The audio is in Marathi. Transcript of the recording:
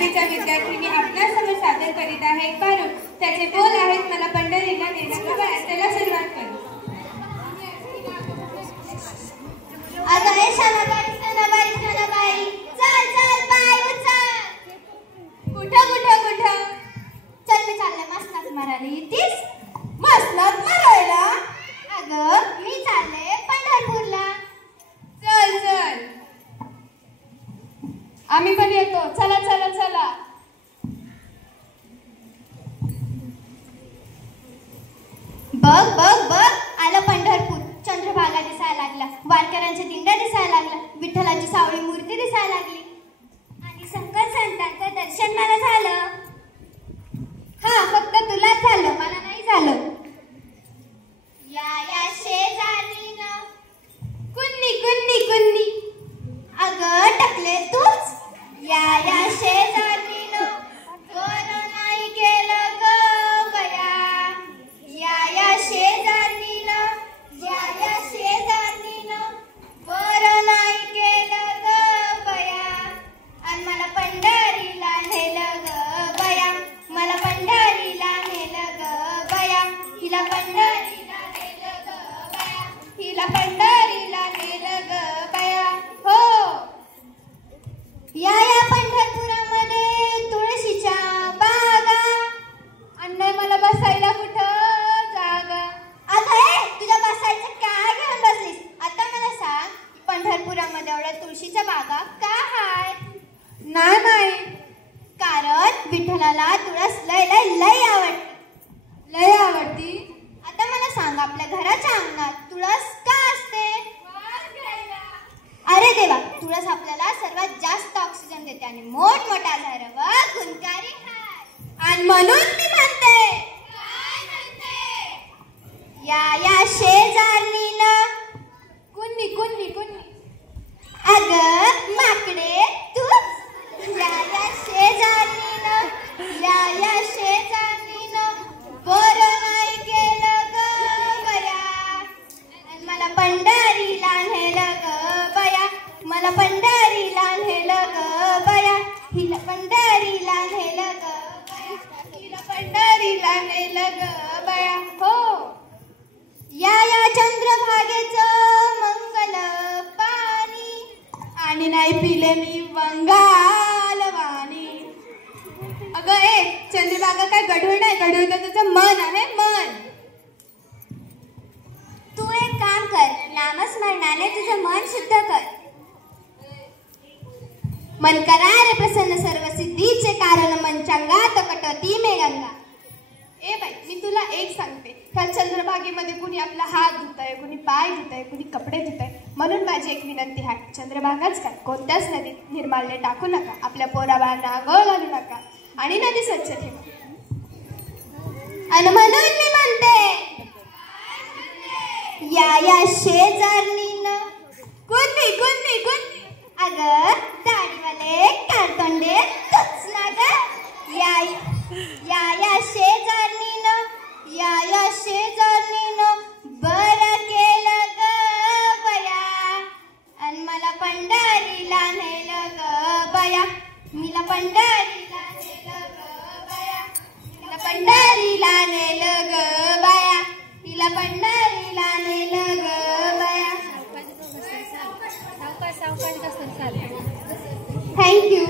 आठवीच्या विद्यार्थिनी आपल्यासमोर सादर करीत आहे करून त्याचे बोल आहेत मला पंढरीला नेणार ग बाया. त्याला सुरुवात करू. अगं ए शानाबाई शानाबाई शानाबाई चल चल पाय उचल. कुठं कुठं कुठं? चल मी चालले मसनात मारायला. येतीस? मसनात मारायला? अगं मी चालले पंढरपूरला. चल चल. आम्ही पण येतो. चला चला चला. बघ बघ बघ आलं पंढरपूर. चंद्रभागा दिसायला लागला, वारकऱ्यांच्या दिंड्या दिसायला लागला, विठ्ठलाची सावळी मूर्ती दिसायला लागली आणि संकट संतांचं दर्शन मला झालं. हा फक्त तुलाच झालं, मला नाही झालं. या शेजारीनं कुन्नी कुन्नी कुन्नी. अगं टकले तूच. या शेजारीनं बरं नाही केलं ग बया. या शेजारीनं बरं नाही केलं ग बया. आणि मला पंढरीला नेलं ग बया. मला पंढरीला नेलं ग बया. हिला पंढरीला नेलं ग बया. हिला पंढरीला नेलं ग बया. हो या पंढरपुरामध्ये तुळशीच्या बागा. अण्णा मला बसायला कुठं जागा? अगं तुझ्या बसायचं काय घेऊन बसलीस? आता मला सांग पंढरपुरामध्ये एवढ्या तुळशीच्या बागा का आहेत? नाही कारण विठ्ठलाला तुळस लय लय लय आवडते. लय आवडती. आता मला सांग आपल्या घराच्या अंगणात तुळस का असते? अरे देवा, तुळस आपल्याला सर्वात जास्त ऑक्सिजन देते आणि मोठमोठ्या झाडावर गुणकारी आहे. आणि म्हणून मी म्हणते या शेजारणीनं कुन्नी कुन्नी कुन्नी. अगं माकडे तूच. या शेजारणीनं बरं नाही केलं ग बया. आणि मला पंढरीला नेलं ग बया. मला पंढरीला नेलं ग बया. हिला पंढरीला नेलं ग बया. हिला पंढरीला नेलं ग बया. हो या चंद्रभागेचं मंगल पाणी. आणि नाही पिले मी वंगाल वाणी. अगं चंद्रभागा काय गढूळ नाही, गढूळ तर तुझं मन आहे मन. तू एक काम कर, नामस्मरणाने तुझं मन शुद्ध कर. मन करा रे प्रसन्न सर्व सिद्धीचे कारण मंचांगात कटती मे गंगा. बाई मी तुला एक सांगते, त्या चंद्रभागेमध्ये कुणी आपला हात धुतंय, कुणी पाय धुतंय, कुणी कपडे धुतंय. म्हणून माझी एक विनंती आहे, चंद्रभागाच काय कोणत्याच नदीत निर्माल्य टाकू नका. आपल्या पोराबाळांना आंघोळ घालू नका आणि नदी स्वच्छ ठेवा. आणि म्हणून मी म्हणते या शेजारणीनं कुन्नी कुन्नी कुन्नी. अगं दाढीवाले कारतोंडे तूच ना ग. या शेजारणीनं बरं केलं ग बया. आणि मला पंढरीला नेलं ग बया. मीला पंढरीला नेलं ग बया. हिला पंढरीला नेलं ग बया. हिला पंढरीला नेलं ग बया. थँक्यू.